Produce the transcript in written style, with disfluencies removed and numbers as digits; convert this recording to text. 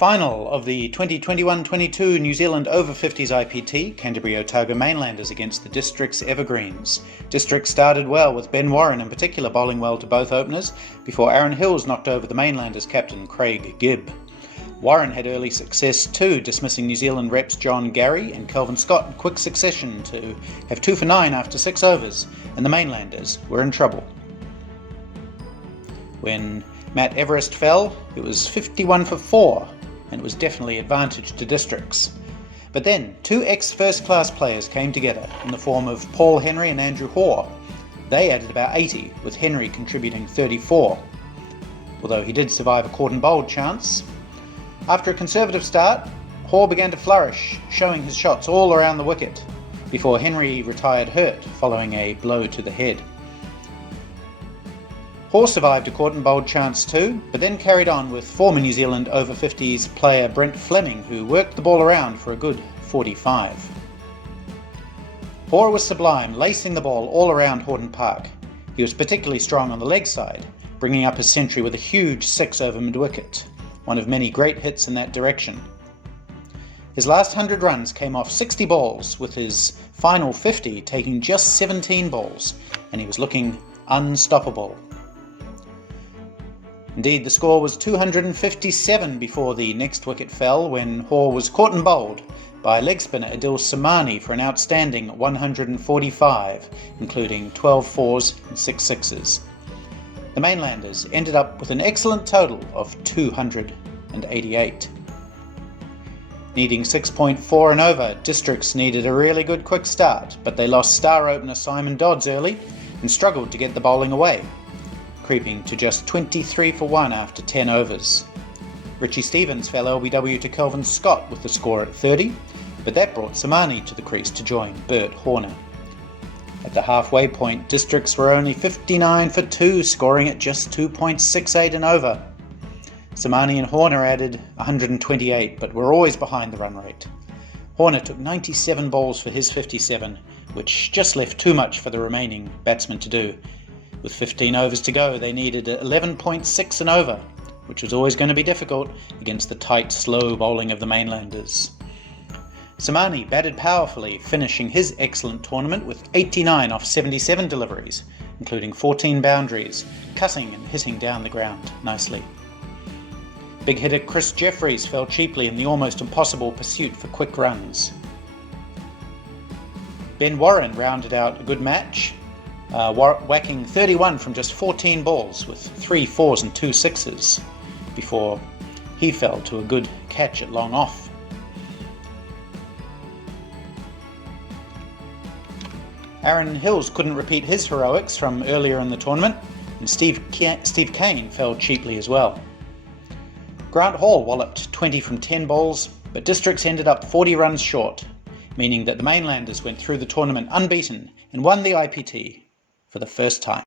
Final of the 2021-22 New Zealand over 50s IPT, Canterbury Otago Mainlanders against the District's Evergreens. District started well, with Ben Warren in particular bowling well to both openers, before Aaron Hills knocked over the Mainlanders captain Craig Gibb. Warren had early success too, dismissing New Zealand reps John Garry and Kelvin Scott in quick succession to have 2 for 9 after 6 overs, and the Mainlanders were in trouble. When Matt Everest fell, it was 51 for 4, and it was definitely advantage to Districts. But then, 2 ex-first-class players came together in the form of Paul Henry and Andrew Hore. They added about 80, with Henry contributing 34, although he did survive a caught and bowled chance. After a conservative start, Hore began to flourish, showing his shots all around the wicket, before Henry retired hurt following a blow to the head. Hore survived a caught and bowled chance too, but then carried on with former New Zealand over 50s player Brent Fleming, who worked the ball around for a good 45. Hore was sublime, lacing the ball all around Horton Park. He was particularly strong on the leg side, bringing up his century with a huge 6 over mid-wicket, one of many great hits in that direction. His last 100 runs came off 60 balls, with his final 50 taking just 17 balls, and he was looking unstoppable. Indeed, the score was 257 before the next wicket fell, when Hore was caught and bowled by leg spinner Adil Somani for an outstanding 145, including 12 fours and 6 sixes. The Mainlanders ended up with an excellent total of 288. Needing 6.4 and over, Districts needed a really good quick start, but they lost star opener Simon Dodds early and struggled to get the bowling away, creeping to just 23 for 1 after 10 overs. Richie Stevens fell LBW to Kelvin Scott with the score at 30, but that brought Somani to the crease to join Bert Horner. At the halfway point, Districts were only 59 for 2, scoring at just 2.68 and over. Somani and Horner added 128, but were always behind the run rate. Horner took 97 balls for his 57, which just left too much for the remaining batsmen to do. With 15 overs to go, they needed 11.6 and over, which was always going to be difficult against the tight, slow bowling of the Mainlanders. Somani batted powerfully, finishing his excellent tournament with 89 off 77 deliveries, including 14 boundaries, cutting and hitting down the ground nicely. Big hitter Chris Jeffries fell cheaply in the almost impossible pursuit for quick runs. Ben Warren rounded out a good match, whacking 31 from just 14 balls with 3 fours and 2 sixes, before he fell to a good catch at long off. Aaron Hills couldn't repeat his heroics from earlier in the tournament, and Steve Kane fell cheaply as well. Grant Hall walloped 20 from 10 balls, but Districts ended up 40 runs short, meaning that the Mainlanders went through the tournament unbeaten and won the IPT for the first time.